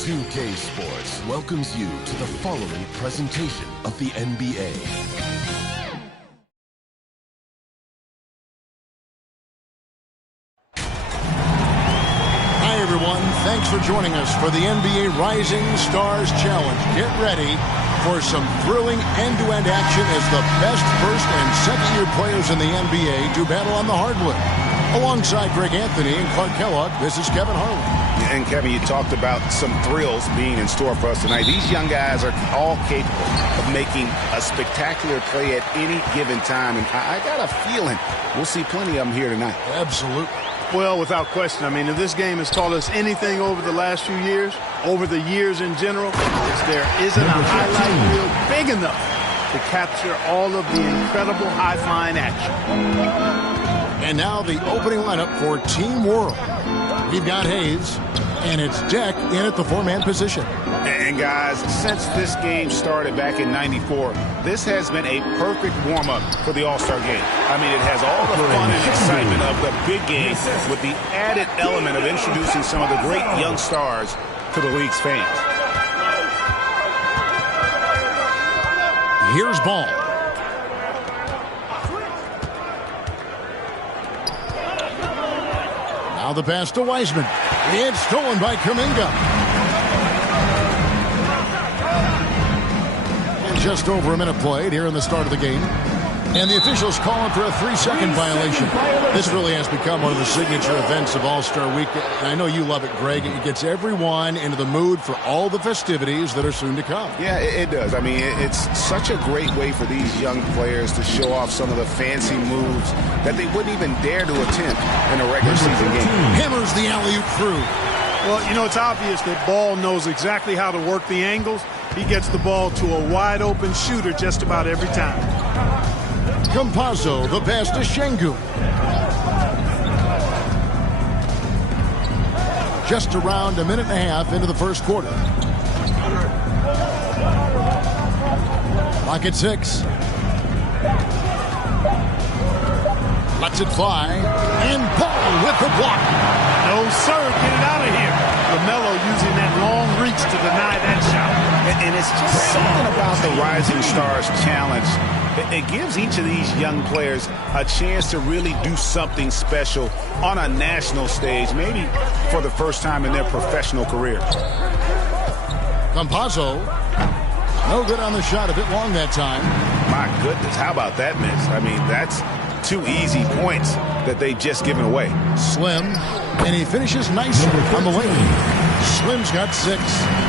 2K Sports welcomes you to the following presentation of the NBA. Hi everyone, thanks for joining us for the NBA Rising Stars Challenge. Get ready for some thrilling end-to-end action as the best first and second-year players in the NBA do battle on the hardwood. Alongside Greg Anthony and Clark Kellogg, this is Kevin Harlan. And Kevin, you talked about some thrills being in store for us tonight. These young guys are all capable of making a spectacular play at any given time. And I got a feeling we'll see plenty of them here tonight. Absolutely. Well, without question. I mean, if this game has taught us anything over the last few years, over the years in general, is there isn't a highlight reel big enough to capture all of the incredible high-flying action. And now the opening lineup for Team World. We've got Hayes, and it's Deck in at the four-man position. And guys, since this game started back in '94, this has been a perfect warm-up for the All-Star game. I mean, it has all the fun and excitement of the big game with the added element of introducing some of the great young stars to the league's fans. Here's Ball. Now the pass to Wiseman. It's stolen by Kuminga. And just over a minute played here in the start of the game. And the officials calling for a 3-second violation. This really has become one of the signature events of All-Star Week. And I know you love it, Greg. It gets everyone into the mood for all the festivities that are soon to come. Yeah, it does. I mean, it's such a great way for these young players to show off some of the fancy moves that they wouldn't even dare to attempt in a regular season game. Hammers the alley-oop through. Well, you know, it's obvious that Ball knows exactly how to work the angles. He gets the ball to a wide-open shooter just about every time. Campazzo, the pass to Şengün. Just around a minute and a half into the first quarter. Clock at 6. Lets it fly. And Ball with the block. No, sir. Get it out of here. LaMelo using that long reach to deny that shot. And it's just something about the Rising Stars Challenge. It gives each of these young players a chance to really do something special on a national stage, maybe for the first time in their professional career. Campazzo, no good on the shot, a bit long that time. My goodness, how about that miss? I mean, that's 2 easy points that they just given away. Slim, and he finishes nicely on the lane. Slim's got 6.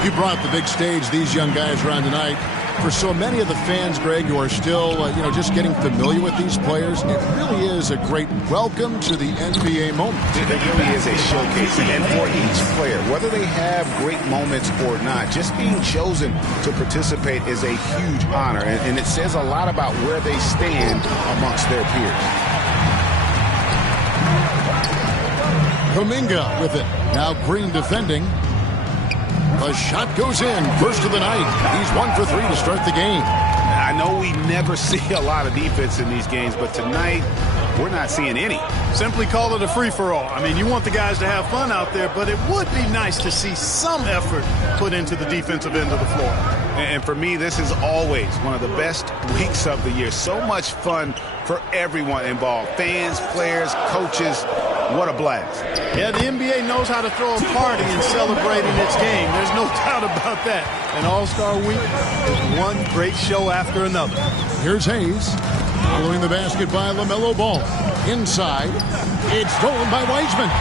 You brought the big stage these young guys are on tonight. For so many of the fans, Greg, who are still, just getting familiar with these players, it really is a great welcome to the NBA moment. It really is a showcase. And for each player, whether they have great moments or not, just being chosen to participate is a huge honor. And it says a lot about where they stand amongst their peers. Kuminga with it. Now Green defending. The shot goes in. First of the night. He's 1 for 3 to start the game. I know we never see a lot of defense in these games, but tonight we're not seeing any. Simply call it a free-for-all. I mean, you want the guys to have fun out there, but it would be nice to see some effort put into the defensive end of the floor. And for me, this is always one of the best weeks of the year. So much fun for everyone involved. Fans, players, coaches. What a blast. Yeah, the NBA knows how to throw a party and celebrate in its game. There's no doubt about that. And All-Star Week is one great show after another. Here's Hayes. Following the basket by LaMelo Ball. Inside. It's stolen by Wiseman.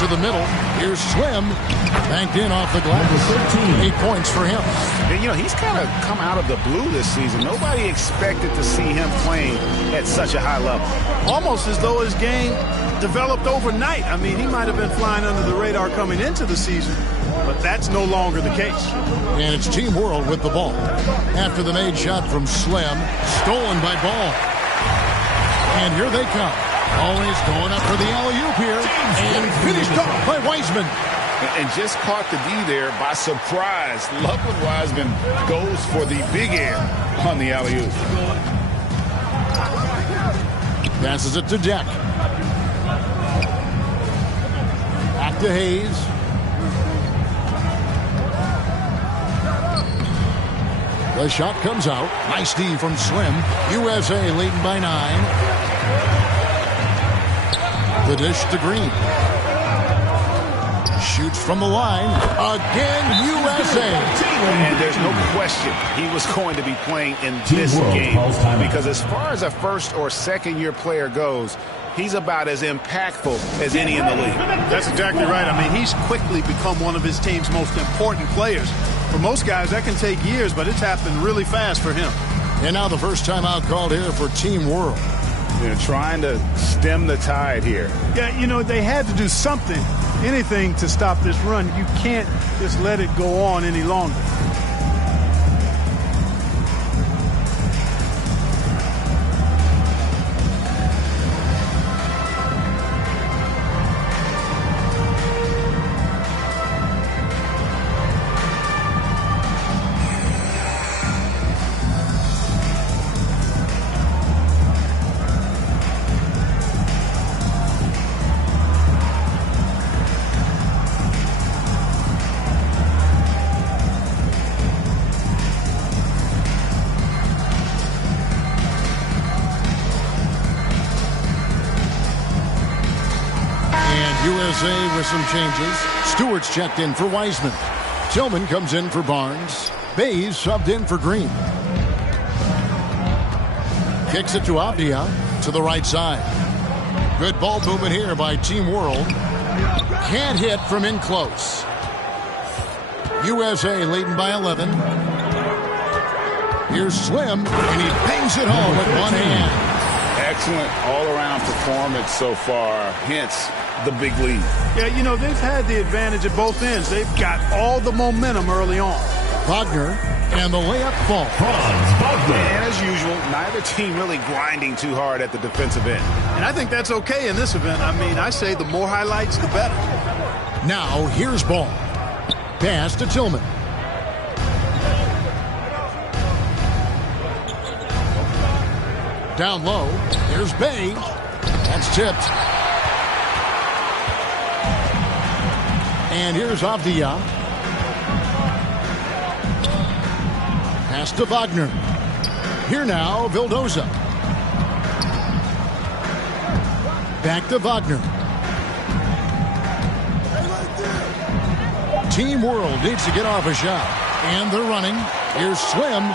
To the middle. Here's Slim. Banked in off the glass. 8 points for him. And, he's kind of come out of the blue this season. Nobody expected to see him playing at such a high level. Almost as though his game developed overnight. I mean, he might have been flying under the radar coming into the season, but that's no longer the case. And it's Team World with the ball. After the made shot from Slim, stolen by Ball. And here they come. Always going up for the alley-oop here. And finished off by Wiseman. And just caught the D there by surprise. Love when Wiseman goes for the big air on the alley-oop. Passes it to Deck. Back to Hayes. The shot comes out. Nice D from Slim. USA leading by 9. The dish to Green. Shoots from the line. Again, USA. And there's no question he was going to be playing in this game, because as far as a first or second year player goes, he's about as impactful as any in the league. That's exactly right. I mean, he's quickly become one of his team's most important players. For most guys, that can take years, but it's happened really fast for him. And now the first time out called here for Team World. They're trying to stem the tide here. Yeah, you know, they had to do something, anything to stop this run. You can't just let it go on any longer. USA with some changes. Stewart's checked in for Wiseman. Tillman comes in for Barnes. Bays subbed in for Green. Kicks it to Avdia to the right side. Good ball movement here by Team World. Can't hit from in close. USA leading by 11. Here's Slim, and he bangs it home with one hand. Excellent all-around performance so far, hence the big lead. Yeah, you know, they've had the advantage at both ends. They've got all the momentum early on. Wagner, and the layup falls. And as usual, neither team really grinding too hard at the defensive end. And I think that's okay in this event. I mean, I say the more highlights, the better. Now, here's ball. Pass to Tillman. Down low. Here's Bay. That's tipped. And here's Avdia. Pass to Wagner. Here now, Vildoza. Back to Wagner. Team World needs to get off a shot. And they're running. Here's Slim.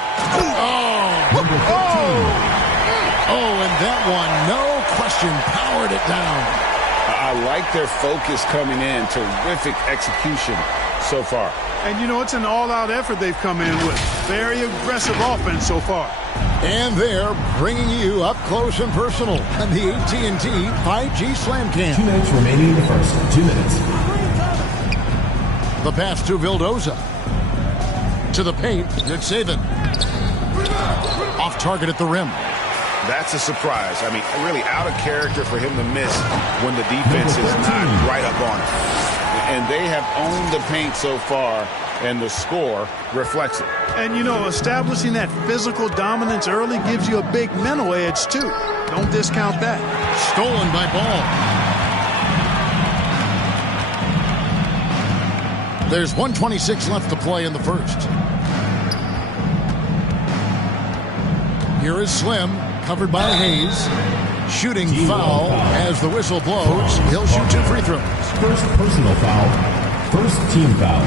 Oh, and that one, no question, powered it down. I like their focus coming in. Terrific execution so far. And, you know, it's an all-out effort they've come in with. Very aggressive offense so far. And they're bringing you up close and personal on the AT&T 5G Slam Cam. 2 minutes remaining in the first. 2 minutes. The pass to Vildoza. To the paint. Good saving. Off target at the rim. That's a surprise. I mean, really out of character for him to miss when the defense is not right up on him. And they have owned the paint so far, and the score reflects it. And, you know, establishing that physical dominance early gives you a big mental edge, too. Don't discount that. Stolen by Ball. There's 1:26 left to play in the first. Here is Slim, covered by Hayes. Shooting foul as the whistle blows. He'll shoot 2 free throws. First personal foul. First team foul.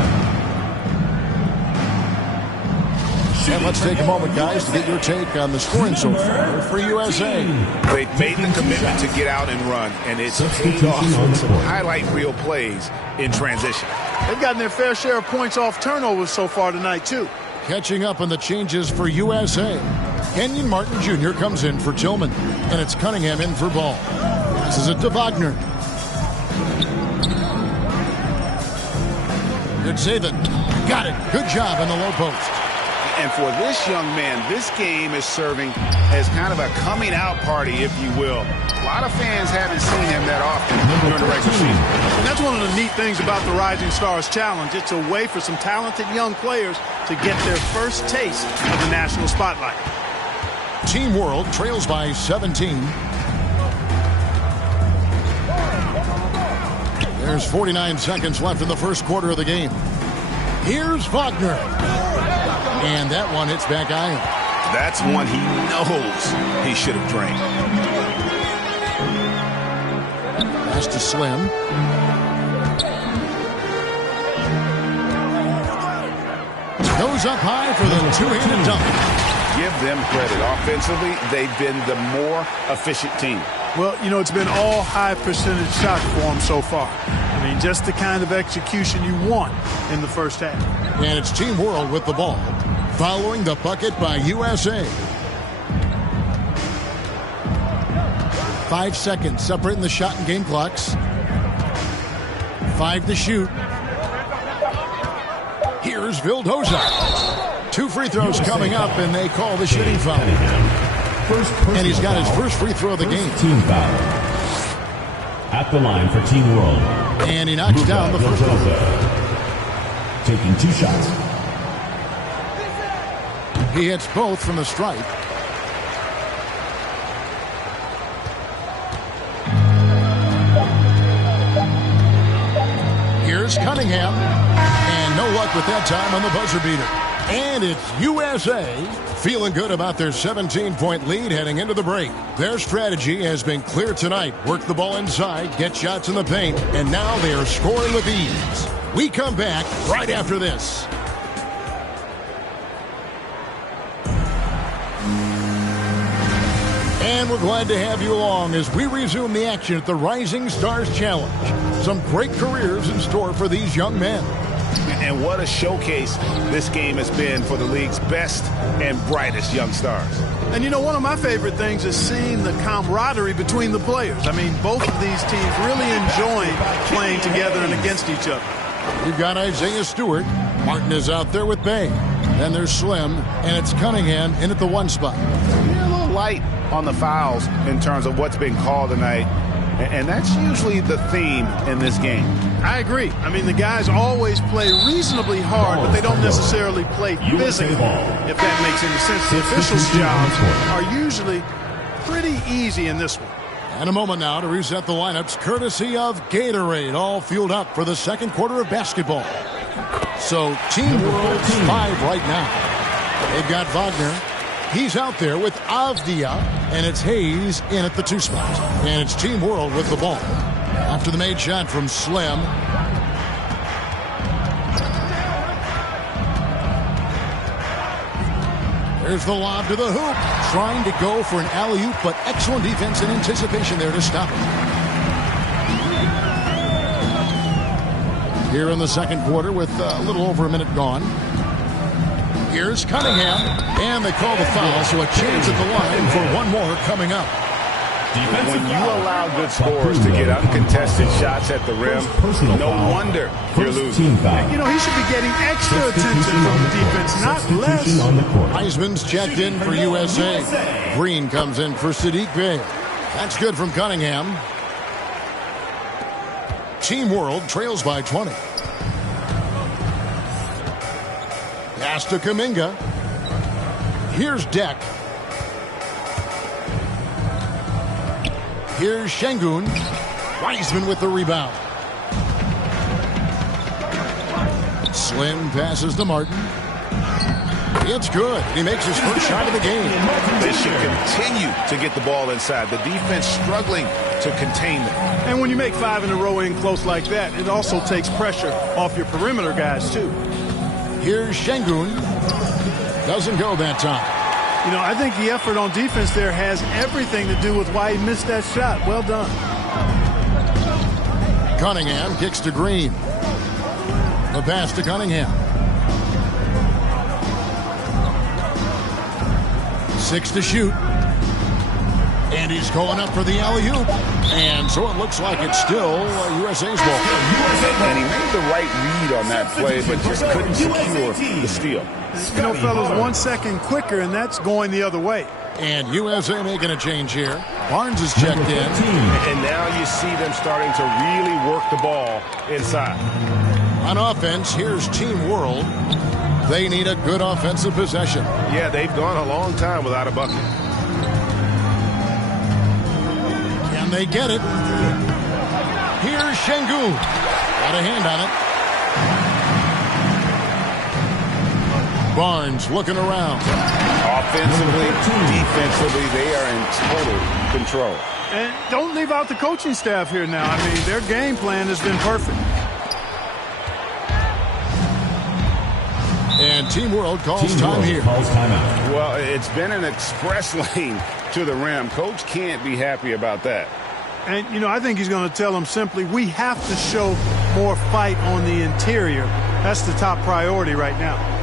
And let's take a moment, guys, to get your take on the scoring so far for USA. They've made the commitment to get out and run, and it's paid off with some highlight reel plays in transition. They've gotten their fair share of points off turnovers so far tonight, too. Catching up on the changes for USA. Kenyon Martin Jr. comes in for Tillman, and it's Cunningham in for Ball. This is it to Wagner. Good save it. Got it. Good job in the low post. And for this young man, this game is serving as kind of a coming out party, if you will. A lot of fans haven't seen him that often during the regular season. And that's one of the neat things about the Rising Stars Challenge. It's a way for some talented young players to get their first taste of the national spotlight. Team World trails by 17. There's 49 seconds left in the first quarter of the game. Here's Wagner. And that one hits back iron. That's one he knows he should have drained. Pass to Slim. Goes up high for the two-handed dunk. Give them credit. Offensively, they've been the more efficient team. Well, you know, it's been all high percentage shots for them so far. I mean, just the kind of execution you want in the first half. And it's Team World with the ball, following the bucket by USA. 5 seconds separating the shot and game clocks. 5 to shoot. Here's Vildoza. 2 free throws coming up, and they call the shooting foul. And he's got his first free throw of the game. Team foul. At the line for Team World. And he knocks down the first one. Taking 2 shots. He hits both from the stripe. Here's Cunningham. And no luck with that time on the buzzer beater. And it's USA feeling good about their 17-point lead heading into the break. Their strategy has been clear tonight. Work the ball inside, get shots in the paint, and now they are scoring with ease. We come back right after this. And we're glad to have you along as we resume the action at the Rising Stars Challenge. Some great careers in store for these young men. And what a showcase this game has been for the league's best and brightest young stars. And you know, one of my favorite things is seeing the camaraderie between the players. I mean, both of these teams really enjoying playing together and against each other. You've got Isaiah Stewart. Martin is out there with Bay. Then there's Slim, and it's Cunningham in at the 1 spot. You're a little light on the fouls in terms of what's been called tonight. And that's usually the theme in this game. I agree. I mean, the guys always play reasonably hard, but they don't necessarily play physically, if that makes any sense. The officials' jobs are usually pretty easy in this one. And a moment now to reset the lineups, courtesy of Gatorade, all fueled up for the second quarter of basketball. So, Team World's 5 right now. They've got Wagner. He's out there with Avdia, and it's Hayes in at the 2 spot. And it's Team World with the ball. After the made shot from Slim. There's the lob to the hoop. Trying to go for an alley-oop, but excellent defense and anticipation there to stop it. Here in the second quarter with a little over a minute gone. Here's Cunningham, and they call the foul, so a chance at the line for one more coming up. When you allow good scorers to get uncontested shots at the rim, no wonder you're losing. You know, he should be getting extra attention from the defense, not less. Heisman's checked in for USA. Green comes in for Sadiq Bey. That's good from Cunningham. Team World trails by 20. Pass to Kuminga. Here's Deck. Here's Şengün. Wiseman with the rebound. Slim passes to Martin. It's good. He makes his first shot of the game. They should continue to get the ball inside. The defense struggling to contain them. And when you make 5 in a row in close like that, it also takes pressure off your perimeter guys, too. Here's Şengün. Doesn't go that time. You know, I think the effort on defense there has everything to do with why he missed that shot. Well done. Cunningham kicks to Green. The pass to Cunningham. 6 to shoot. And he's going up for the alley-oop. And so it looks like it's still USA's ball. And he made the right read on that play, but just couldn't secure the steal. You know, fellas, 1 second quicker, and that's going the other way. And USA making a change here. Barnes is checked in. And now you see them starting to really work the ball inside. On offense, here's Team World. They need a good offensive possession. Yeah, they've gone a long time without a bucket. Can they get it? Here's Şengün. Got a hand on it. Barnes looking around. Offensively, defensively, they are in total control. And don't leave out the coaching staff here now. I mean, their game plan has been perfect. And Team World calls time here. Well, it's been an express lane to the rim. Coach can't be happy about that. And, you know, I think he's going to tell them simply, we have to show more fight on the interior. That's the top priority right now.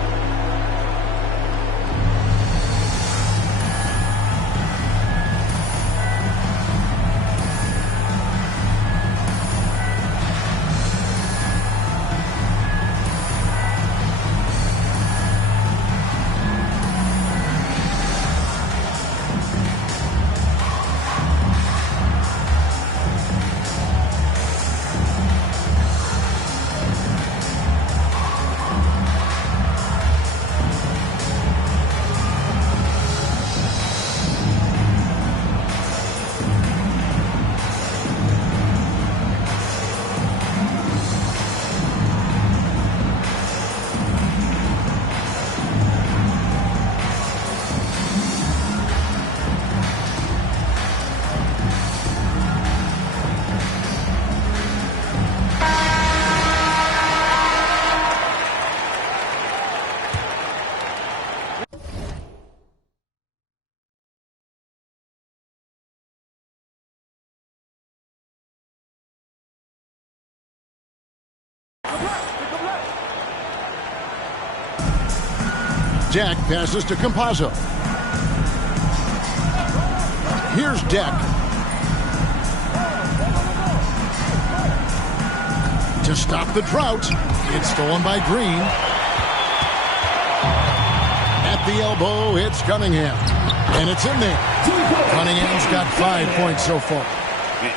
Deck passes to Campazzo. Here's Deck. To stop the drought. It's stolen by Green. At the elbow, it's Cunningham. And it's in there. Cunningham's got 5 points so far.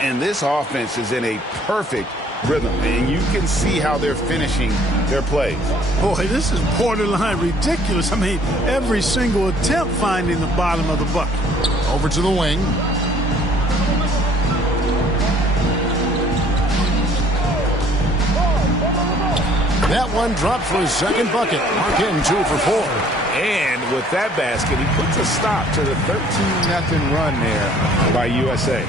And this offense is in a perfect rhythm, and you can see how they're finishing their plays. Boy, this is borderline ridiculous. I mean, every single attempt finding the bottom of the bucket. Over to the wing. That one dropped for his second bucket. Mark in 2 for 4. And with that basket, he puts a stop to the 13-0 run there by USA.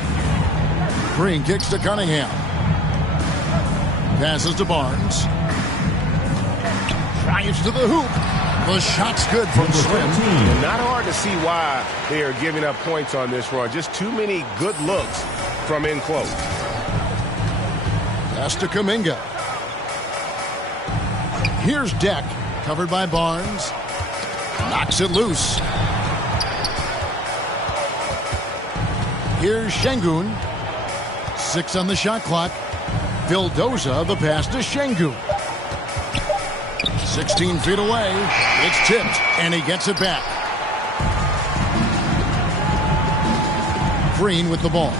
Green kicks to Cunningham. Passes to Barnes. Drives to the hoop. The shot's good from Slim. Not hard to see why they are giving up points on this run. Just too many good looks from in close. Pass to Kuminga. Here's Deck. Covered by Barnes. Knocks it loose. Here's Şengün. 6 on the shot clock. Vildoza, the pass to Şengün. 16 feet away. It's tipped, and he gets it back. Green with the ball.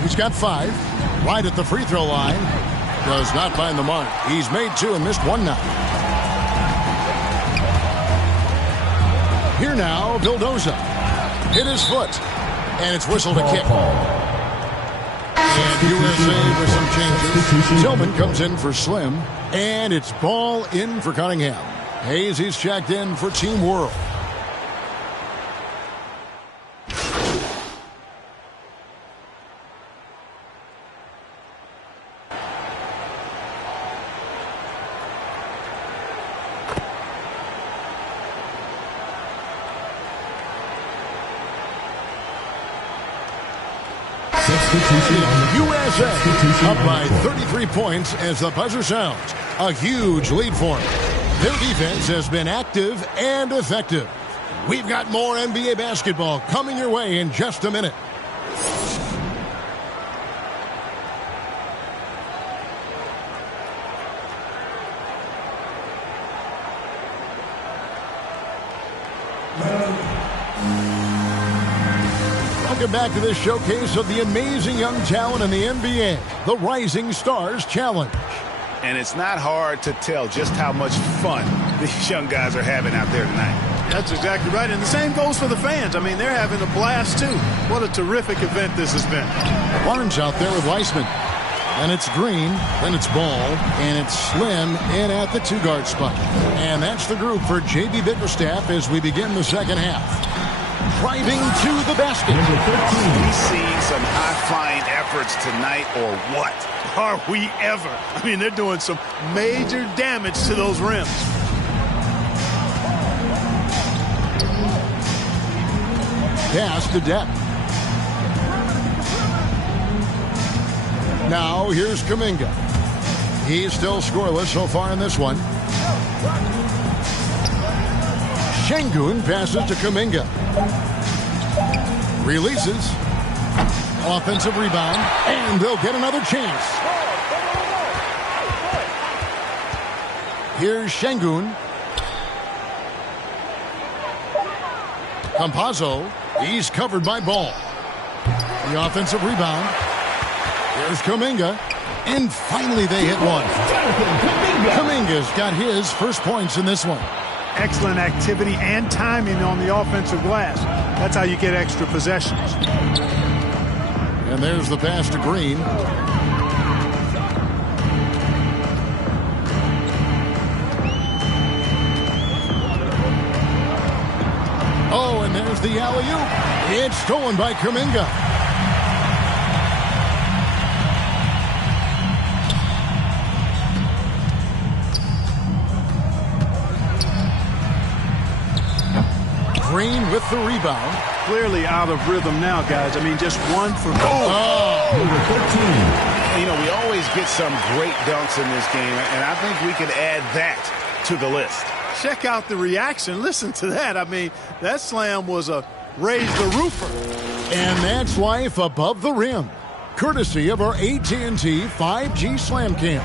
He's got 5. Right at the free throw line. Does not find the mark. He's made 2 and missed 1 now. Here now, Vildoza. Hit his foot. And it's whistled a kick. And USA with some changes. Tillman comes in for Slim. And it's ball in for Cunningham. Hayes, he's checked in for Team World. USA up by 33 points as the buzzer sounds. A huge lead for them. Their defense has been active and effective. We've got more NBA basketball coming your way in just a minute. Welcome back to this showcase of the amazing young talent in the NBA, the Rising Stars Challenge. And it's not hard to tell just how much fun these young guys are having out there tonight. That's exactly right, and the same goes for the fans. I mean, they're having a blast, too. What a terrific event this has been. Barnes out there with Weissman. Then it's Green, then it's Ball, and it's Slim in at the 2-guard spot. And that's the group for J.B. Bickerstaff as we begin the second half. Driving to the basket. We see some high-flying efforts tonight, or what? Are we ever? I mean, they're doing some major damage to those rims. Pass to Depp. Now here's Kuminga. He's still scoreless so far in this one. Şengün passes to Kuminga. Releases. Offensive rebound. And they'll get another chance. Here's Şengün. Campazzo. He's covered by Ball. The offensive rebound. Here's Kuminga. And finally they hit one. Kuminga's got his first points in this one. Excellent activity and timing on the offensive glass. That's how you get extra possessions. And there's the pass to Green. Oh, and there's the alley-oop. It's stolen by Kuminga. Green with the rebound. Clearly out of rhythm now, guys. I mean, just one for goal. Oh, Number 13. You know, we always get some great dunks in this game, and I think we can add that to the list. Check out the reaction. Listen to that. I mean, that slam was a raise the roofer. And that's life above the rim, courtesy of our AT&T 5G Slam Cam.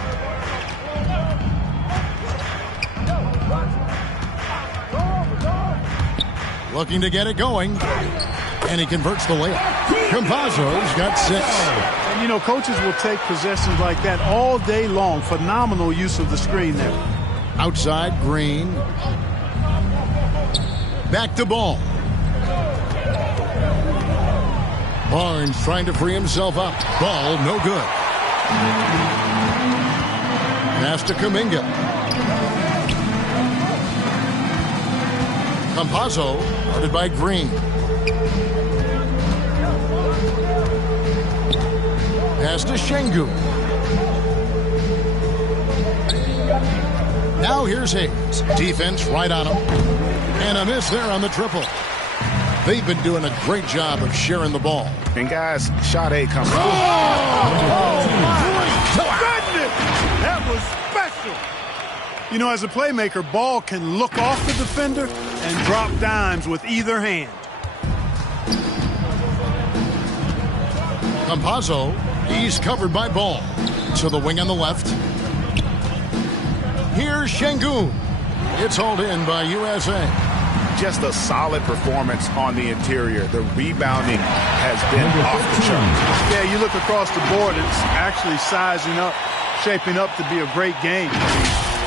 Looking to get it going, and he converts the layup. Campazzo's got 6. And, you know, coaches will take possessions like that all day long. Phenomenal use of the screen there. Outside, Green. Back to Ball. Barnes trying to free himself up. Ball, no good. Pass to Kuminga. Campazzo, guarded by Green. Pass to Şengün. Now here's Hayes. Defense right on him. And a miss there on the triple. They've been doing a great job of sharing the ball. And guys, shot A comes. Oh, goodness! That was special. You know, as a playmaker, Ball can look off the defender and drop dimes with either hand. Campazzo, he's covered by Ball. To the wing on the left. Here's Şengün. It's hauled in by USA. Just a solid performance on the interior. The rebounding has been off the charts. Yeah, you look across the board, it's actually sizing up, shaping up to be a great game.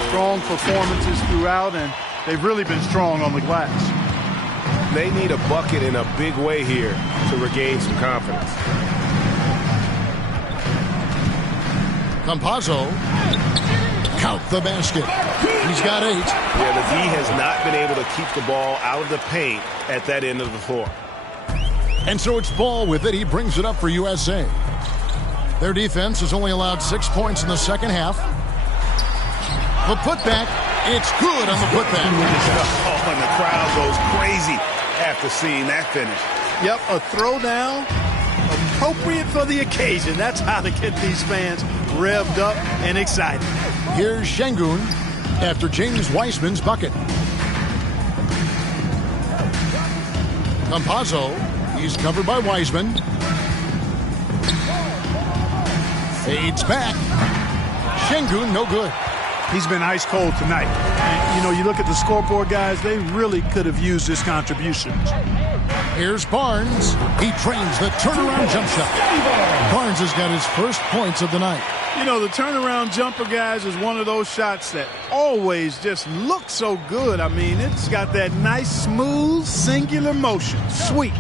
Strong performances throughout, and they've really been strong on the glass. They need a bucket in a big way here to regain some confidence. Campazzo, count the basket. He's got 8. Yeah, the D has not been able to keep the ball out of the paint at that end of the floor. And so it's Ball with it. He brings it up for USA. Their defense has only allowed 6 points in the second half. The putback, it's good on the putback. Oh, and the crowd goes crazy after seeing that finish. Yep, a throwdown appropriate for the occasion. That's how to get these fans revved up and excited. Here's Şengün after James Wiseman's bucket. Campazzo, he's covered by Wiseman. Fades back. Şengün, no good. He's been ice cold tonight. And, you know, you look at the scoreboard, guys, they really could have used his contributions. Here's Barnes. He trains the turnaround jump shot. Barnes has got his first points of the night. You know, the turnaround jumper, guys, is one of those shots that always just looks so good. I mean, it's got that nice, smooth, singular motion. Sweet.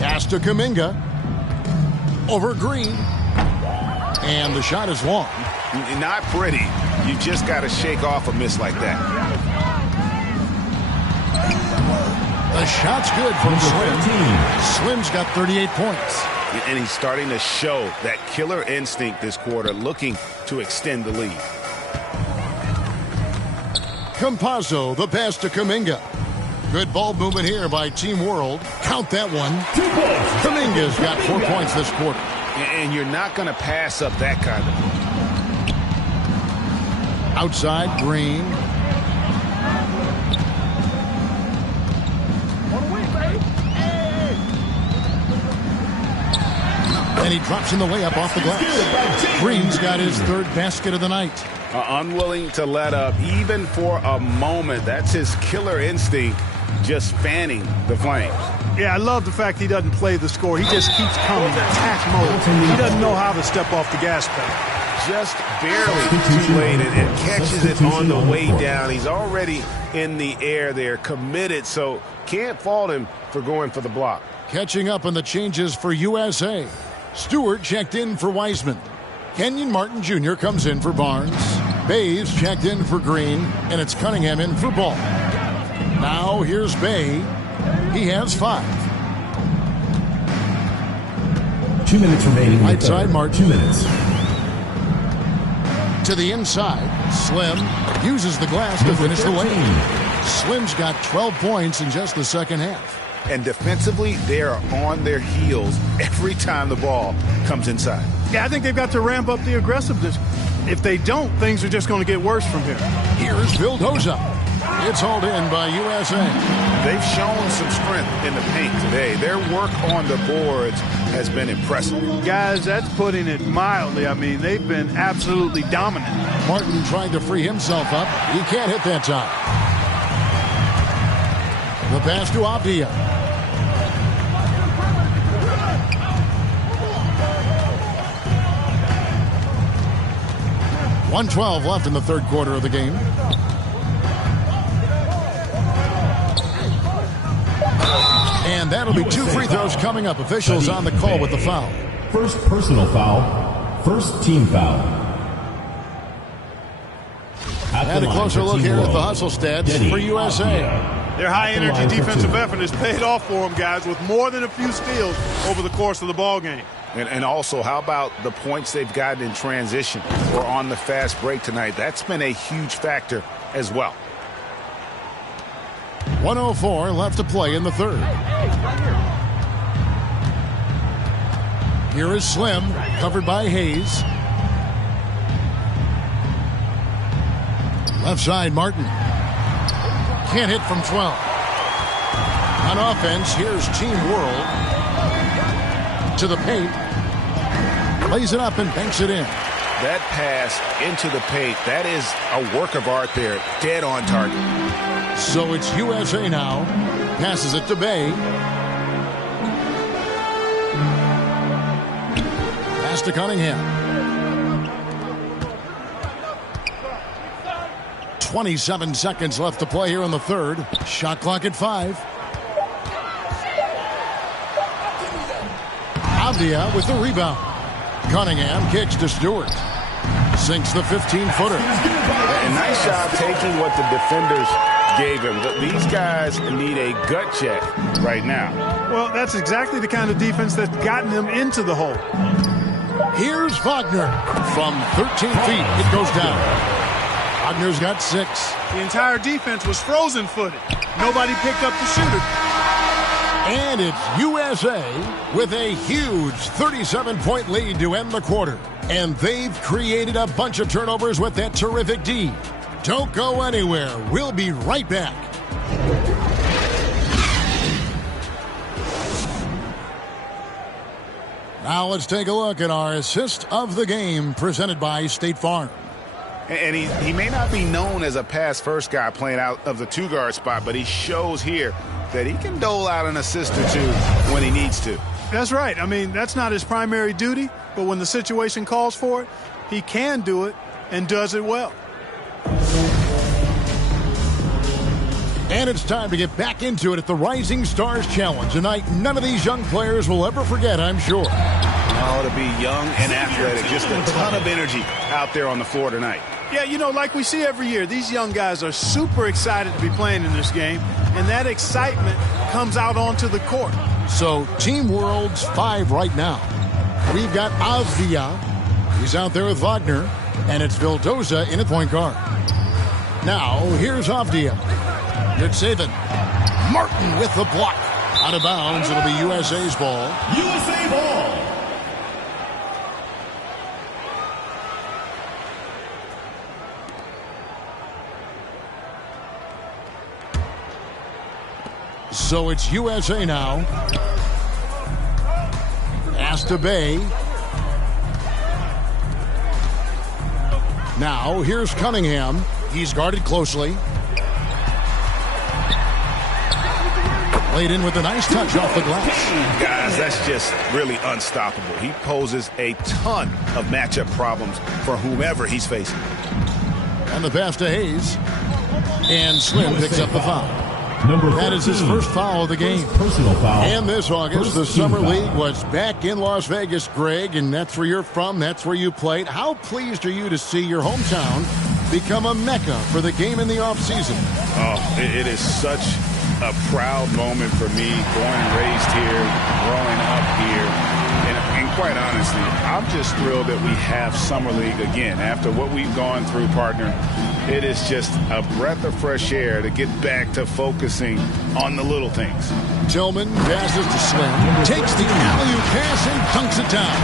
Pass to Kuminga. Over Green. And the shot is long. Not pretty. You just got to shake off a miss like that. The shot's good from Slim. Slim's got 38 points. And he's starting to show that killer instinct this quarter, looking to extend the lead. Campazzo, the pass to Kuminga. Good ball movement here by Team World. Count that one. Kuminga's got 4 points this quarter. And you're not going to pass up that kind of. Outside, Green. And he drops in the way up off the glass. Green's got his third basket of the night. Unwilling to let up even for a moment. That's his killer instinct, just fanning the flames. Yeah, I love the fact he doesn't play the score. He just keeps coming, attack mode. He doesn't know how to step off the gas pedal. Just barely too late and catches it on the way down. He's already in the air there, committed, so can't fault him for going for the block. Catching up on the changes for USA. Stewart checked in for Wiseman. Kenyon Martin Jr. comes in for Barnes. Bayes checked in for Green, and it's Cunningham in for Ball. Now here's Bay. He has 5. 2 minutes remaining. Right side, Martin. 2 minutes. To the inside, Slim uses the glass to finish the lane. Slim's got 12 points in just the second half. And defensively, they are on their heels every time the ball comes inside. Yeah, I think they've got to ramp up the aggressiveness. If they don't, things are just going to get worse from here. Here's Vildoza. It's hauled in by USA. They've shown some strength in the paint today. Their work on the boards has been impressive. Guys, that's putting it mildly. I mean, they've been absolutely dominant. Martin trying to free himself up. He can't hit that time. The pass to Avdia. 1:12 left in the third quarter of the game. And that'll be 2 free throws coming up. Officials on the call with the foul. First personal foul. First team foul. And a closer look here at the hustle stats for USA. Their high-energy defensive effort has paid off for them, guys, with more than a few steals over the course of the ball game. And also, how about the points they've gotten in transition or on the fast break tonight? That's been a huge factor as well. 1:04 left to play in the third. Here is Slim, covered by Hayes. Left side, Martin. Can't hit from 12. On offense, here's Team World. To the paint. Lays it up and banks it in. That pass into the paint, that is a work of art there. Dead on target. So it's USA now. Passes it to Bay. Pass to Cunningham. 27 seconds left to play here in the third. Shot clock at 5. Avdia with the rebound. Cunningham kicks to Stewart. Sinks the 15-footer. And nice job taking what the defenders gave him. These guys need a gut check right now. Well, that's exactly the kind of defense that's gotten them into the hole. Here's Wagner. From 13 feet, it goes down. Wagner's got 6. The entire defense was frozen-footed. Nobody picked up the shooter. And it's USA with a huge 37-point lead to end the quarter. And they've created a bunch of turnovers with that terrific D. Don't go anywhere. We'll be right back. Now let's take a look at our assist of the game presented by State Farm. And he may not be known as a pass-first guy playing out of the two-guard spot, but he shows here that he can dole out an assist or two when he needs to. That's right. I mean, that's not his primary duty, but when the situation calls for it, he can do it and does it well. And it's time to get back into it at the Rising Stars Challenge. A night none of these young players will ever forget, I'm sure. Oh, to be young and athletic. Just a ton of energy out there on the floor tonight. Yeah, you know, like we see every year, these young guys are super excited to be playing in this game, and that excitement comes out onto the court. So, Team World's 5 right now. We've got Avdia. He's out there with Wagner, and it's Vildoza in at point guard. Now, here's Avdia. Good saving. Martin with the block. Out of bounds, it'll be USA's ball. USA ball. So it's USA now. Asta Bay. Now, here's Cunningham. He's guarded closely. Laid in with a nice touch off the glass. Guys, that's just really unstoppable. He poses a ton of matchup problems for whomever he's facing. And the pass to Hayes. And Slim picks up the foul. That is his first foul of the game. Personal foul. And this August, the Summer League was back in Las Vegas, Greg, and that's where you're from. That's where you played. How pleased are you to see your hometown become a mecca for the game in the offseason? Oh, it is such a proud moment for me, born and raised here, growing up here. And quite honestly, I'm just thrilled that we have Summer League again. After what we've gone through, partner, it is just a breath of fresh air to get back to focusing on the little things. Tillman passes to Slim, takes the alley-oop pass and dunks it down.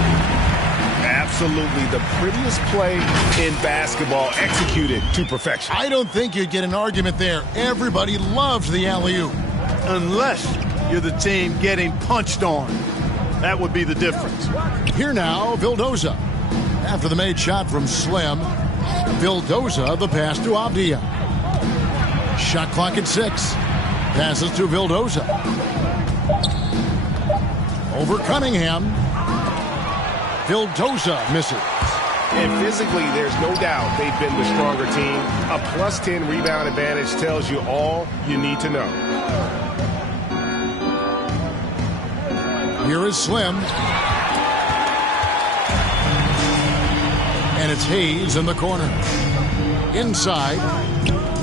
Absolutely the prettiest play in basketball, executed to perfection. I don't think you'd get an argument there. Everybody loves the alley-oop. Unless you're the team getting punched on. That would be the difference. Here now, Vildoza. After the made shot from Slim, Vildoza, the pass to Avdia. Shot clock at 6. Passes to Vildoza. Over Cunningham. Vildoza misses. And physically, there's no doubt they've been the stronger team. A plus 10 rebound advantage tells you all you need to know. Here is Slim. And it's Hayes in the corner. Inside.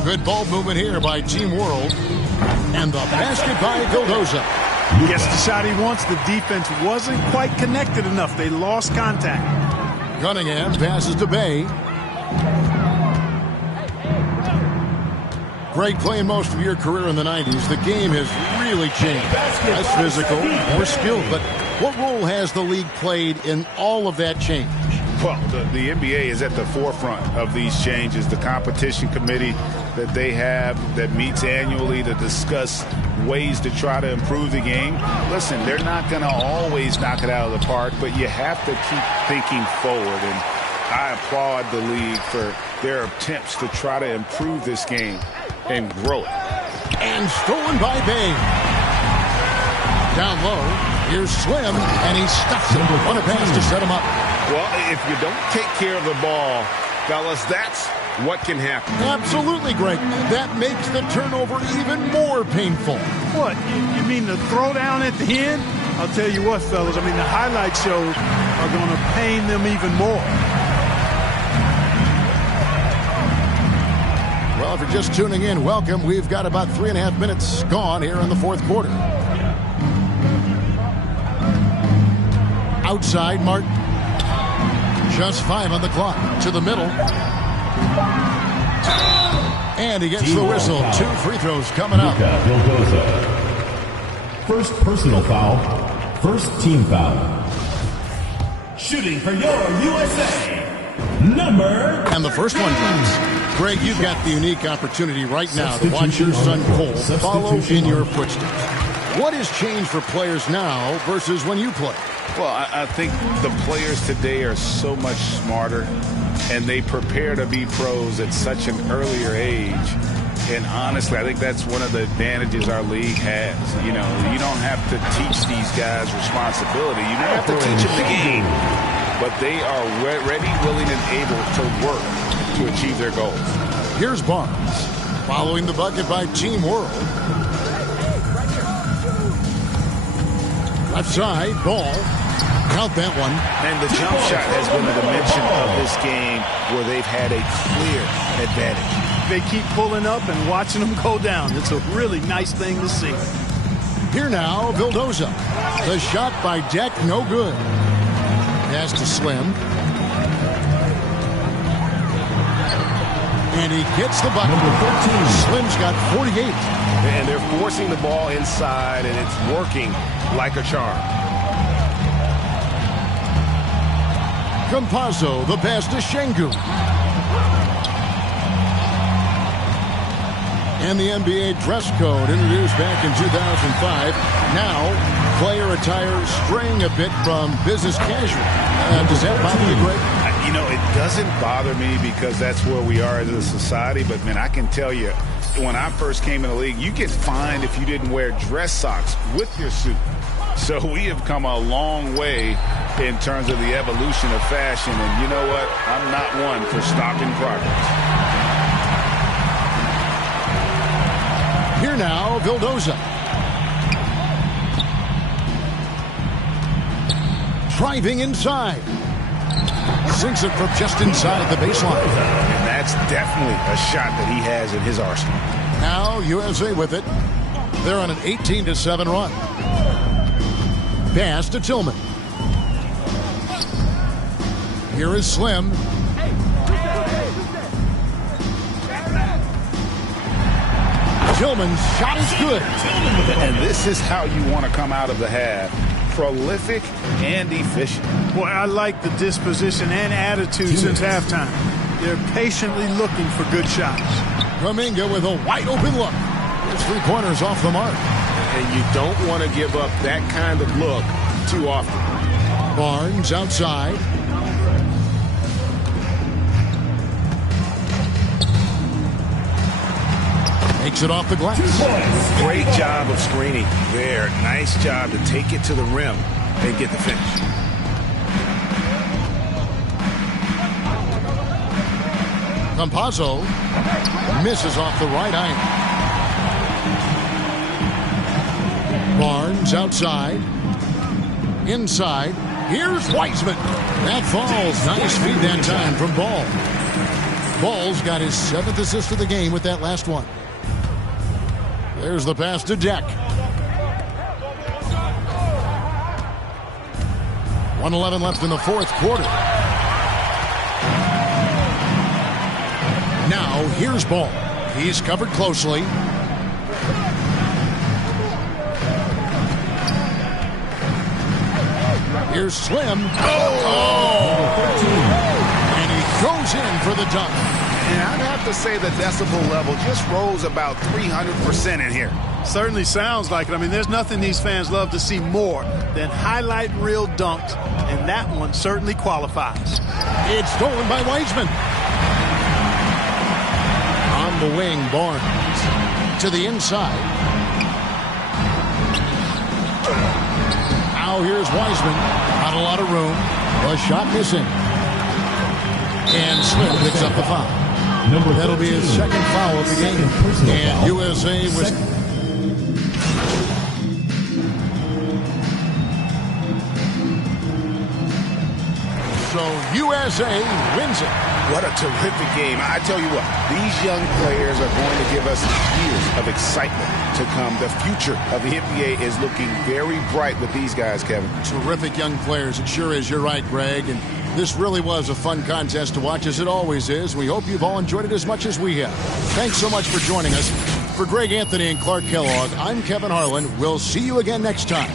Good ball movement here by Team World. And the basket by Vildoza. He gets the shot he wants. The defense wasn't quite connected enough. They lost contact. Cunningham passes to Bay. Greg, playing most of your career in the 90s, the game has really changed. Less physical, more skilled. But what role has the league played in all of that change? Well, the NBA is at the forefront of these changes. The competition committee that they have that meets annually to discuss ways to try to improve the game. Listen, they're not going to always knock it out of the park, but you have to keep thinking forward. And I applaud the league for their attempts to try to improve this game and grow it. And stolen by Bay. Down low, here's Slim, and he stops him. What a pass to set him up. Well, if you don't take care of the ball, fellas, that's what can happen. Absolutely, Greg. That makes the turnover even more painful. What? You mean the throwdown at the end? I'll tell you what, fellas. I mean, the highlight shows are going to pain them even more. Well, if you're just tuning in, welcome. We've got about 3.5 minutes gone here in the fourth quarter. Outside, Martin. Just 5 on the clock. To the middle. And he gets the whistle. 2 free throws coming up. First personal foul. First team foul. Shooting for your USA. Number. And the first one drops. Greg, you've got the unique opportunity right now to watch your son Cole follow in your footsteps. What has changed for players now versus when you played? Well, I think the players today are so much smarter, and they prepare to be pros at such an earlier age. And honestly, I think that's one of the advantages our league has. You know, you don't have to teach these guys responsibility. You don't have to teach them the game. But they are ready, willing, and able to work to achieve their goals. Here's Barnes, following the bucket by Team World. Left side, ball. Count that one. And the jump shot has been a dimension of this game where they've had a clear advantage. They keep pulling up and watching them go down. It's a really nice thing to see. Here now, Vildoza. The shot by Deck, no good. Pass to Slim. And he gets the bucket. Slim's got 48. And they're forcing the ball inside, and it's working like a charm. Campazzo, the pass to Şengün. And the NBA dress code introduced back in 2005. Now, player attire straying a bit from business casual. Does that bother you, Greg? You know, it doesn't bother me because that's where we are as a society. But, man, I can tell you, when I first came in the league, you get fined if you didn't wear dress socks with your suit. So we have come a long way in terms of the evolution of fashion. And you know what? I'm not one for stopping progress. Here now, Vildoza. Driving inside. Sinks it from just inside the baseline. And that's definitely a shot that he has in his arsenal. Now USA with it. They're on an 18-7 run. Pass to Tillman. Here is Slim. Tillman's shot is good. And this is how you want to come out of the half. Prolific and efficient. Boy, I like the disposition and attitude since halftime. They're patiently looking for good shots. Kuminga with a wide open look. It's 3 corners off the mark. And you don't want to give up that kind of look too often. Barnes outside. Takes it off the glass. Great job of screening there. Nice job to take it to the rim and get the finish. Campazzo misses off the right iron. Barnes outside. Inside. Here's Wiseman. That falls. Nice feed that time from Ball. Ball's got his 7th assist of the game with that last one. There's the pass to Deck. 1:11 left in the 4th quarter. Now, here's Ball. He's covered closely. Here's Slim. And he goes in for the dunk. And I'd have to say the decibel level just rose about 300% in here. Certainly sounds like it. I mean, there's nothing these fans love to see more than highlight reel dunks, and that one certainly qualifies. It's stolen by Wiseman. On the wing, Barnes to the inside. Now here's Wiseman. Not a lot of room. A shot missing. And Slim picks up the foul. That'll be his 2nd foul of the game. And USA was... So USA wins it. What a terrific game. I tell you what, these young players are going to give us years of excitement to come. The future of the NBA is looking very bright with these guys, Kevin. Terrific young players. It sure is. You're right, Greg. And this really was a fun contest to watch, as it always is. We hope you've all enjoyed it as much as we have. Thanks so much for joining us. For Greg Anthony and Clark Kellogg, I'm Kevin Harlan. We'll see you again next time.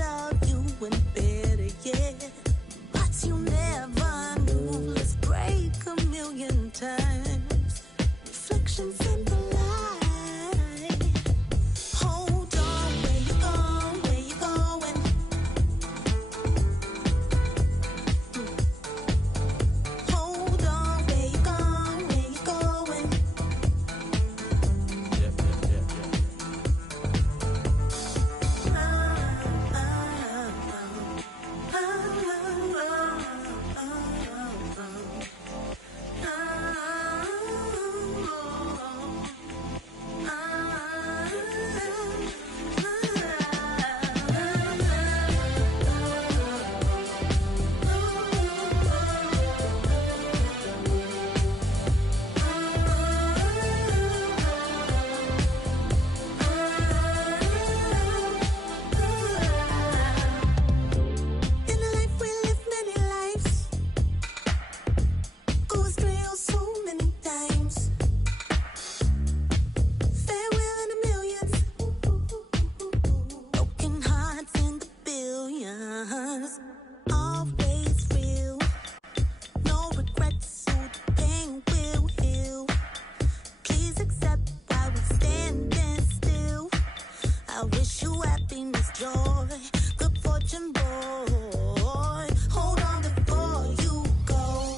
of you and better yet, what you never knew. Let's break a million times. Reflections in the light. Hold on, where you going? Where you going? Hold on, where you going? Where you going? In a life we live many lives, go astray oh so many times. Farewell in the millions, broken hearts in the billions. Always real, no regrets, so the pain will heal. Please accept why we're standing still. I wish you happiness, joy, good fortune, boy. Hold on before you go.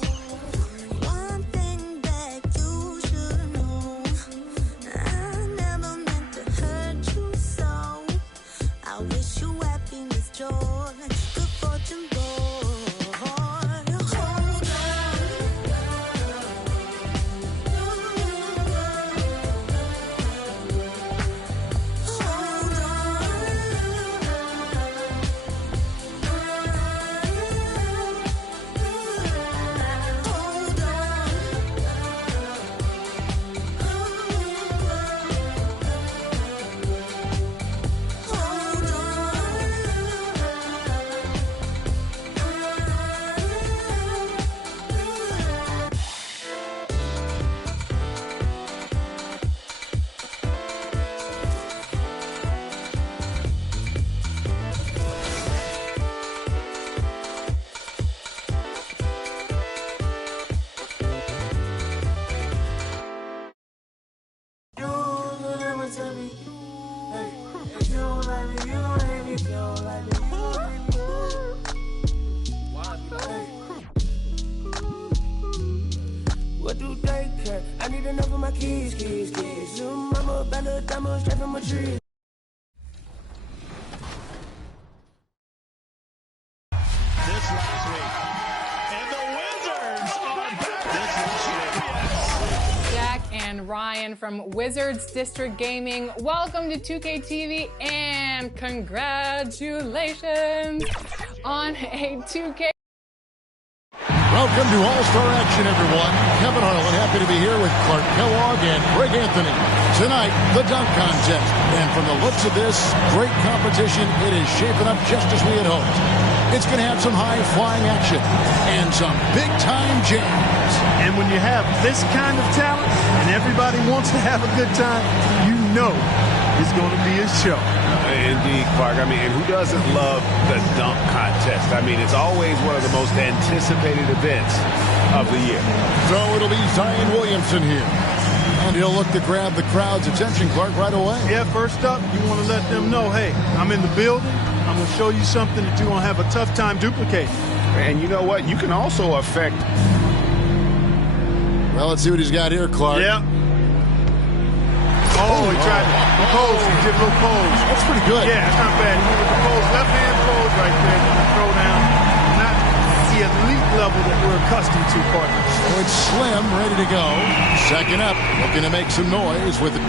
One thing that you should know, I never meant to hurt you so. I wish you happiness, joy, good fortune, boy. Hold on. What do they care? I need enough of my keys. Little mama, bad little diamond, straight from my tree. This last week. And the Wizards are back as champions. Jack and Ryan from Wizards District Gaming. Welcome to 2K TV and congratulations on a 2K. Welcome to All-Star action, everyone. Kevin Harlan, happy to be here with Clark Kellogg and Greg Anthony. Tonight, the dunk contest. And from the looks of this, great competition. It is shaping up just as we had hoped. It's going to have some high-flying action and some big-time jams. And when you have this kind of talent and everybody wants to have a good time, you know it's going to be a show. Indeed, Clark. I mean, and who doesn't love the dunk contest? I mean, it's always one of the most anticipated events of the year. So it'll be Zion Williamson here. And he'll look to grab the crowd's attention, Clark, right away. Yeah, first up, you want to let them know, hey, I'm in the building. I'm going to show you something that you're going to have a tough time duplicating. And you know what? You can also affect... Well, let's see what he's got here, Clark. Yeah. Oh, he tried to pose. He did a little pose. That's pretty good. Yeah, it's not bad. He went with the pose. Left hand pose right there. Throw down. Not the elite level that we're accustomed to, partner. So it's Slim, ready to go. Second up, looking to make some noise with it.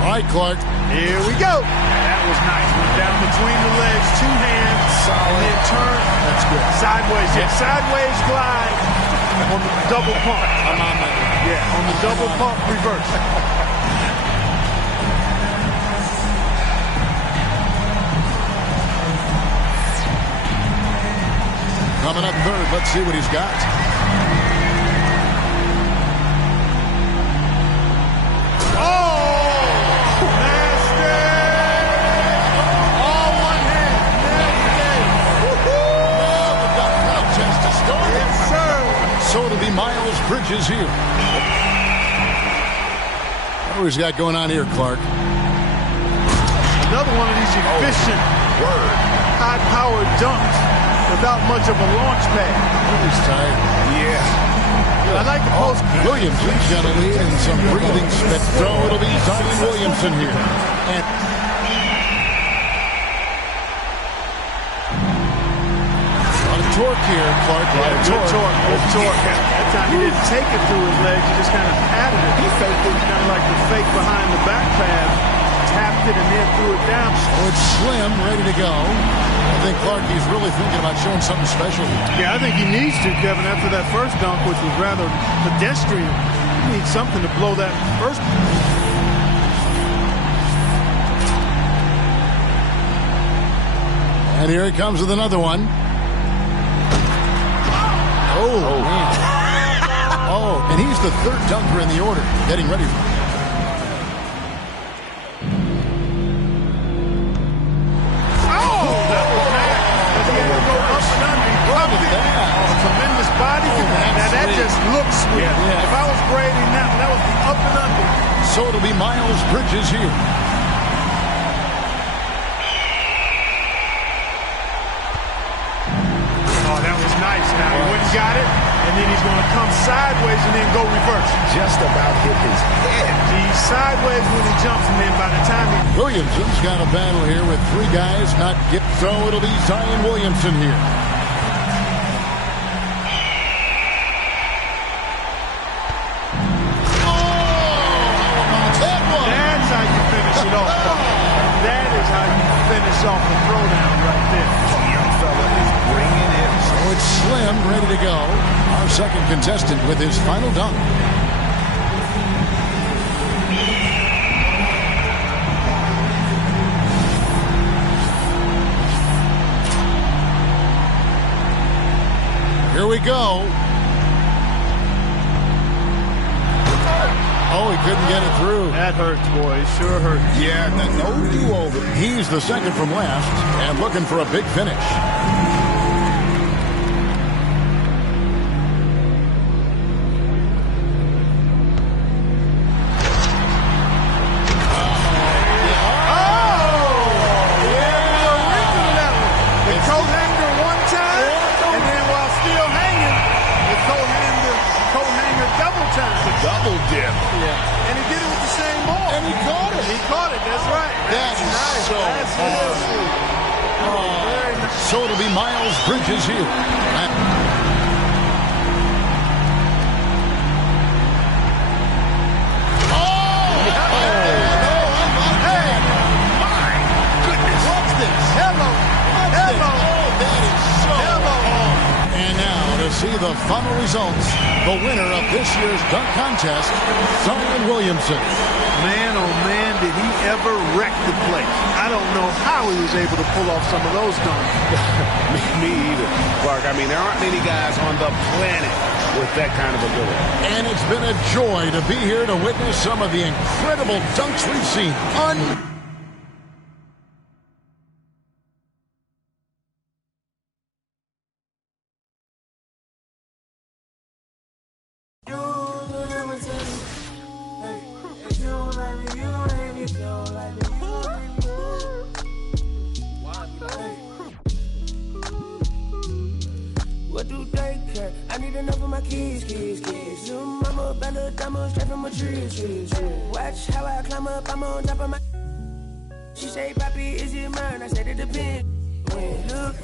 All right, Clark. Here we go. That was nice. Went down between the legs, two hands. Solid. And then turn. That's good. Sideways. Yeah, sideways glide on the double pump. I'm on that. Yeah, on the double pump reverse. Coming up third, let's see what he's got. Bridges here. What he's got going on here, Clark? Another one of these efficient, high-powered dunks without much of a launch pad. He's tired. Yeah. I like the post. Williamson's got a lead and some breathing spit. So it'll be Zion Williamson here. And torque here, Clark. Good torque. That time he didn't take it through his legs. He just kind of patted it. He faked it, kind of like the fake behind the back pad. Tapped it and then threw it down. Oh, it's Slim, ready to go. I think Clark, he's really thinking about showing something special. Yeah, I think he needs to, Kevin, after that first dunk, which was rather pedestrian. He needs something to blow that first. And here he comes with another one. Oh, man. Oh, and he's the third dunker in the order, getting ready for it. Tremendous body. Now that just looks sweet. Yeah. If I was grading that, that was the up and under. So it'll be Miles Bridges here. Oh, that was nice. Now he went and got it, and then he's going to come sideways and then go reverse. Just about hit his head. He's sideways when he jumps, and then by the time he... Williamson's got a battle here with three guys not get. So it'll be Zion Williamson here. That is how you finish off the throwdown right there. The young fella is bringing it. So it's Slim ready to go. Our second contestant with his final dunk. Here we go. Oh, he couldn't get it through. That hurts, boy. It sure hurts. Yeah, no do-over. He's the second from last and looking for a big finish. Double dip. Yeah. And he did it with the same ball. And he caught it. He caught it. That's right. That's nice. so That's hard. sweet. Very nice. So it'll be Miles Bridges here. See the final results. The winner of this year's dunk contest, Zion Williamson. Man, oh man, did he ever wreck the place. I don't know how he was able to pull off some of those dunks. Me either, Clark. I mean, there aren't many guys on the planet with that kind of ability. And it's been a joy to be here to witness some of the incredible dunks we've seen. What do they care? I need enough of my kids. Little mama, better diamond straight from my trees. Watch how I climb up, I'm on top of my. She say, Papi, is it mine? I said it depends. When look.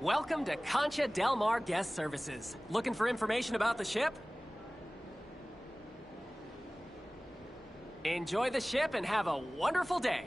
Welcome to Concha Del Mar Guest Services. Looking for information about the ship? Enjoy the ship and have a wonderful day.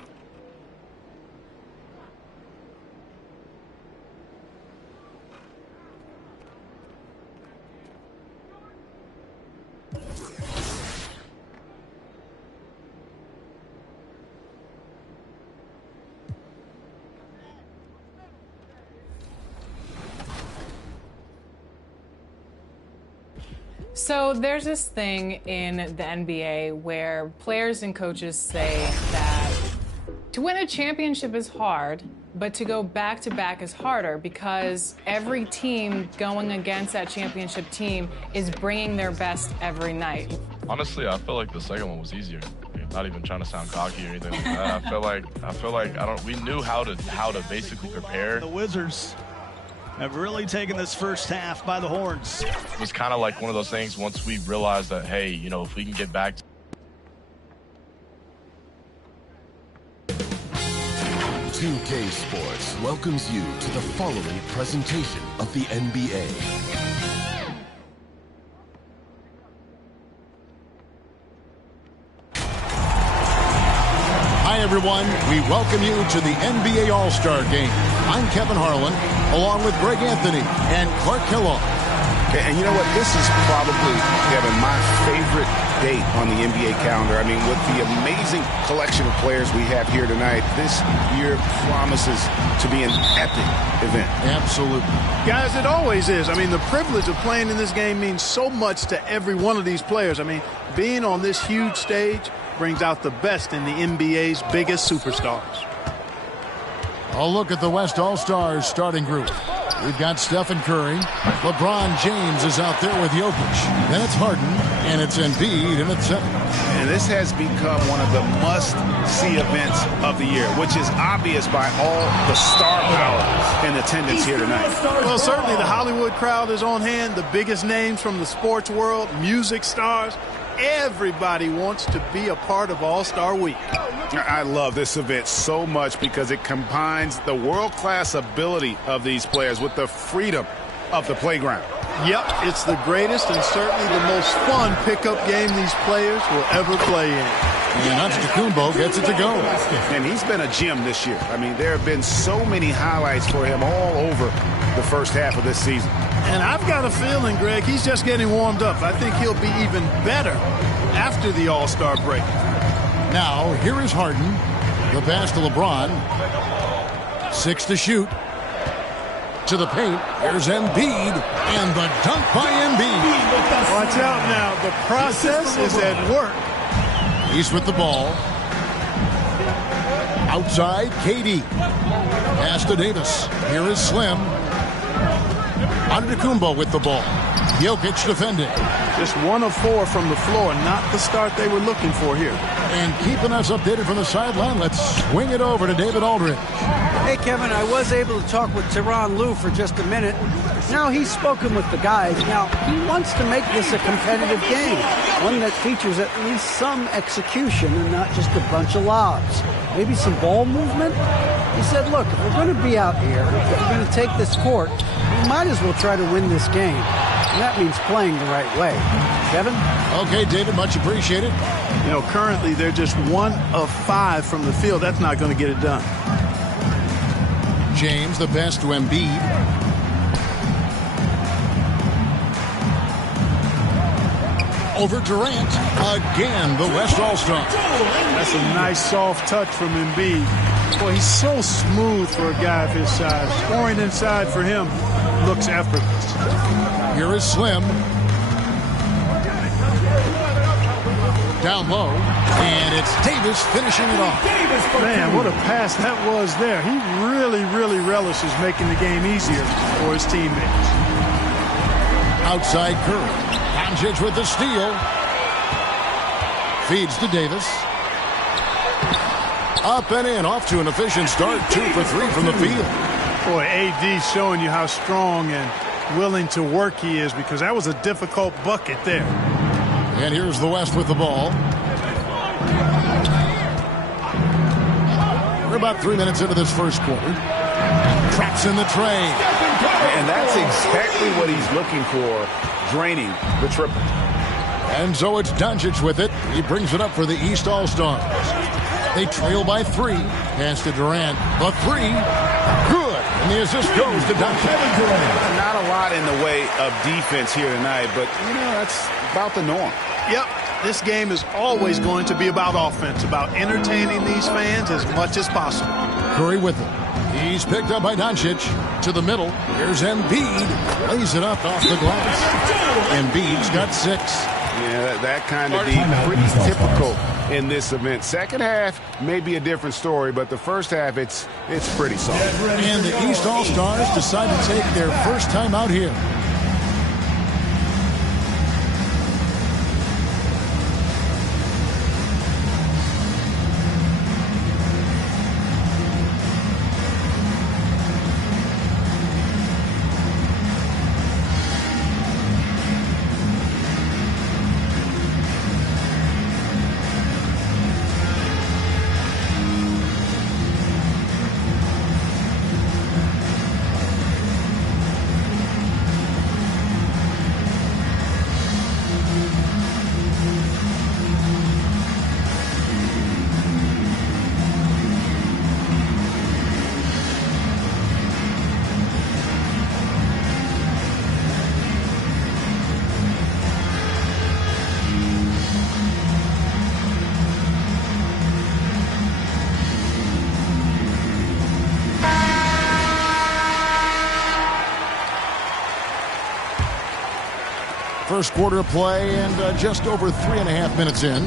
So there's this thing in the NBA where players and coaches say that to win a championship is hard, but to go back-to-back is harder because every team going against that championship team is bringing their best every night. Honestly, I feel like the second one was easier. Not even trying to sound cocky or anything like that. I feel like we knew how to basically prepare. The Wizards have really taken this first half by the horns. It was kind of like one of those things once we realized that, hey, you know, if we can get back to 2K Sports welcomes you to the following presentation of the NBA. Hi, everyone. We welcome you to the NBA All-Star Game. I'm Kevin Harlan, along with Greg Anthony and Clark Kellogg. And you know what? This is probably, Kevin, my favorite date on the NBA calendar. I mean, with the amazing collection of players we have here tonight, this year promises to be an epic event. Absolutely. Guys, it always is. I mean, the privilege of playing in this game means so much to every one of these players. I mean, being on this huge stage brings out the best in the NBA's biggest superstars. A look at the West All-Stars starting group. We've got Stephen Curry. LeBron James is out there with Jokic. Then it's Harden, and it's Embiid, and it's seven. And this has become one of the must-see events of the year, which is obvious by all the star power in attendance here tonight. Well, certainly the Hollywood crowd is on hand, the biggest names from the sports world, music stars. Everybody wants to be a part of All-Star Week. I love this event so much because it combines the world-class ability of these players with the freedom of the playground. Yep, it's the greatest and certainly the most fun pickup game these players will ever play in. And Antetokounmpo gets it to go. And he's been a gem this year. I mean, there have been so many highlights for him all over the first half of this season. And I've got a feeling, Greg, he's just getting warmed up. I think he'll be even better after the All-Star break. Now, here is Harden. The pass to LeBron. 6 to shoot. To the paint. Here's Embiid. And the dunk by Embiid. Watch out now. The process is at work. He's with the ball. Outside, KD. Pass to Davis. Here is Slim. Antetokounmpo with the ball. Jokic defending. Just 1 of 4 from the floor. Not the start they were looking for here. And keeping us updated from the sideline, let's swing it over to David Aldridge. Hey, Kevin, I was able to talk with Tyronn Lue for just a minute. Now he's spoken with the guys. Now, he wants to make this a competitive game, one that features at least some execution and not just a bunch of lobs. Maybe some ball movement. He said, look, if we're going to be out here, if we're going to take this court, we might as well try to win this game. And that means playing the right way. Kevin? Okay, David, much appreciated. You know, currently they're just 1 of 5 from the field. That's not going to get it done. James, the pass to Embiid. Over Durant. Again, the West All-Star. That's a nice soft touch from Embiid. Boy, he's so smooth for a guy of his size. Scoring inside for him looks effortless. Here is Slim. Down low. And it's Davis finishing it off. Man, what a pass that was there. He really relishes making the game easier for his teammates. Outside Curry. Doncic with the steal. Feeds to Davis. Up and in. Off to an efficient start. 2 for 3 from the field. Boy, AD showing you how strong and willing to work he is, because that was a difficult bucket there. And here's the West with the ball. We're about 3 minutes into this first quarter. Traps in the tray. And that's exactly what he's looking for, draining the triple. And so it's Doncic with it. He brings it up for the East All-Stars. They trail by 3. Pass to Durant. The 3. Good. And the assist goes to Doncic. Not a lot in the way of defense here tonight, but, that's about the norm. Yep. This game is always going to be about offense, about entertaining these fans as much as possible. Curry with it. He's picked up by Doncic. To the middle. Here's Embiid. Lays it up off the glass. Embiid's got 6. Yeah, that kind of D, pretty typical in this event. Second half may be a different story, but the first half, it's pretty solid. And the East All-Stars decide to take their first time out here. First quarter play and just over 3.5 minutes in.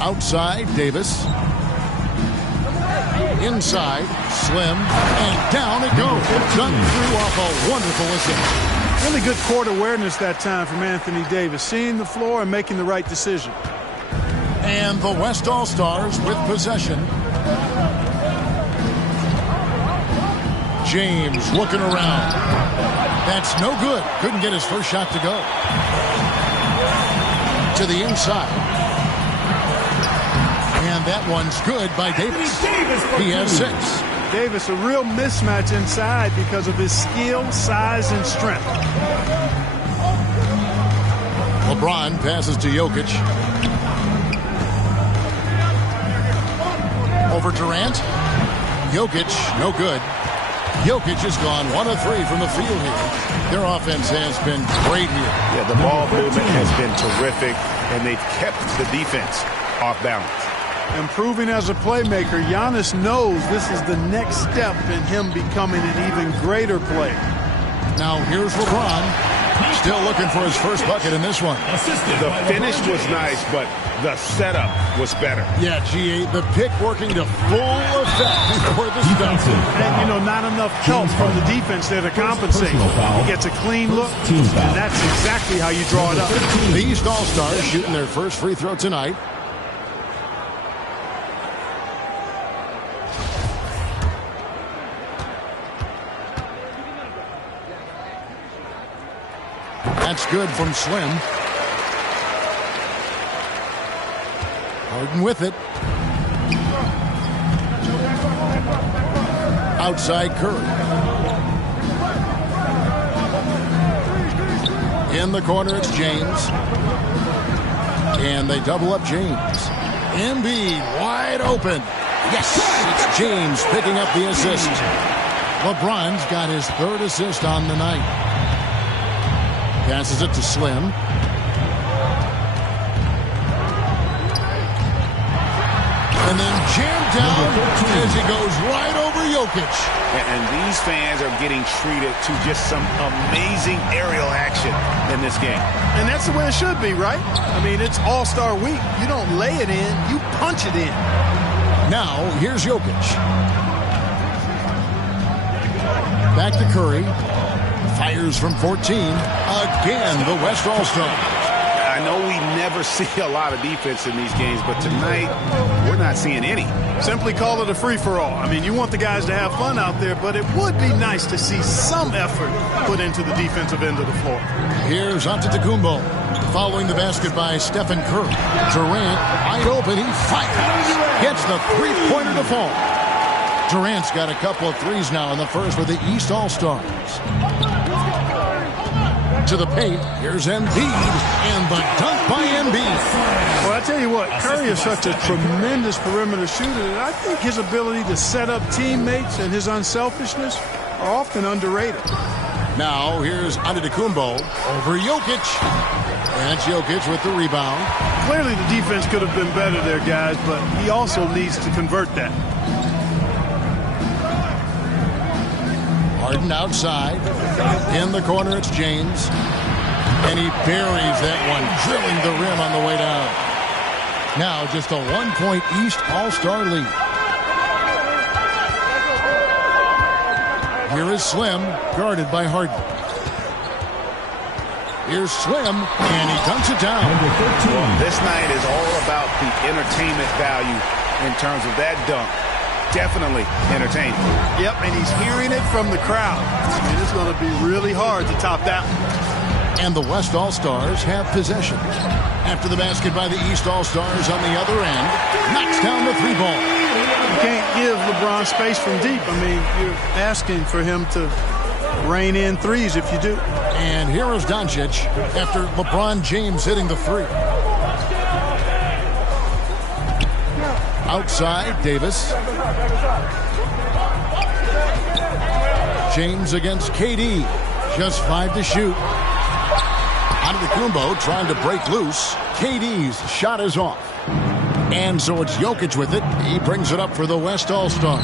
Outside, Davis. Inside, Slim. And down it goes. Done through off a wonderful assist. Really good court awareness that time from Anthony Davis. Seeing the floor and making the right decision. And the West All-Stars with possession. James looking around. That's no good. Couldn't get his first shot to go. To the inside. And that one's good by Davis. He has 6. Davis, a real mismatch inside because of his skill, size, and strength. LeBron passes to Jokic. Over Durant. Jokic, no good. Jokic has gone 1 of 3 from the field here. Their offense has been great here. Yeah, the ball movement has been terrific, and they've kept the defense off balance. Improving as a playmaker, Giannis knows this is the next step in him becoming an even greater player. Now here's LeBron. Still looking for his first bucket in this one. The finish was nice, but the setup was better. Yeah, G8, the pick working to full effect before the stop. And, not enough help from the defense there to compensate. He gets a clean look, and that's exactly how you draw it up. The East All-Stars shooting their first free throw tonight. That's good from Slim. Harden with it. Outside Curry. In the corner, it's James. And they double up James. Embiid wide open. Yes, it's James picking up the assist. LeBron's got his 3rd assist on the night. Passes it to Slim. And then jammed down as he goes right over Jokic. And these fans are getting treated to just some amazing aerial action in this game. And that's the way it should be, right? I mean, it's All-Star Week. You don't lay it in, you punch it in. Now, here's Jokic. Back to Curry. Fires from 14. Again, the West All-Stars. I know we never see a lot of defense in these games, but tonight, we're not seeing any. Simply call it a free-for-all. I mean, you want the guys to have fun out there, but it would be nice to see some effort put into the defensive end of the floor. Here's Antetokounmpo. Following the basket by Stephen Curry. Durant, wide open, he fires. Gets the three-pointer to fall. Durant's got a couple of threes now in the first for the East All-Stars. To the paint, here's Embiid, and the dunk by Embiid. Well, I tell you what, Curry is such a tremendous perimeter shooter that I think his ability to set up teammates and his unselfishness are often underrated. Now, here's Antetokounmpo over Jokic. And it's Jokic with the rebound. Clearly, the defense could have been better there, guys, but he also needs to convert that. Harden outside. In the corner, it's James. And he buries that one, drilling the rim on the way down. Now just a 1-point East All-Star lead. Here is Slim, guarded by Harden. Here's Slim, and he dunks it down. Well, this night is all about the entertainment value in terms of that dunk. Definitely entertaining. Yep, and he's hearing it from the crowd. I mean, it's going to be really hard to top that one. And the West All-Stars have possession. After the basket by the East All-Stars on the other end, knocks down the three ball. You can't give LeBron space from deep. I mean, you're asking for him to rein in threes if you do. And here is Doncic after LeBron James hitting the three. Outside, Davis. James against KD. Just 5 to shoot. Antetokounmpo trying to break loose. KD's shot is off. And so it's Jokic with it. He brings it up for the West All-Stars.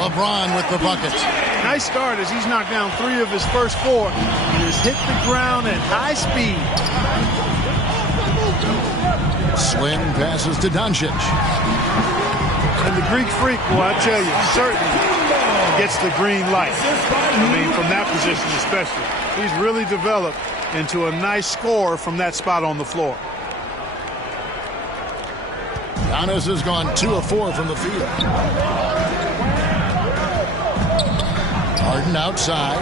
LeBron with the buckets. Nice start as he's knocked down 3 of his first 4. He has hit the ground at high speed. Slim passes to Doncic. And the Greek Freak, well, I tell you, certainly gets the green light. I mean, from that position especially. He's really developed into a nice scorer from that spot on the floor. Giannis has gone 2 of 4 from the field. Harden outside.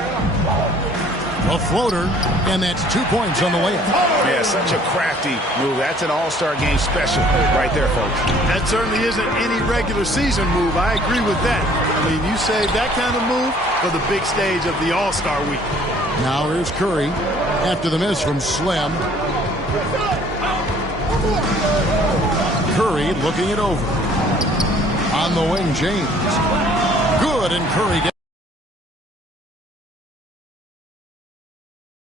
A floater, and that's 2 points on the layup. Yeah, such a crafty move. That's an all-star game special right there, folks. That certainly isn't any regular season move. I agree with that. I mean, you save that kind of move for the big stage of the All-Star week. Now here's Curry after the miss from Slim. Curry looking it over. On the wing, James. Good, and Curry gets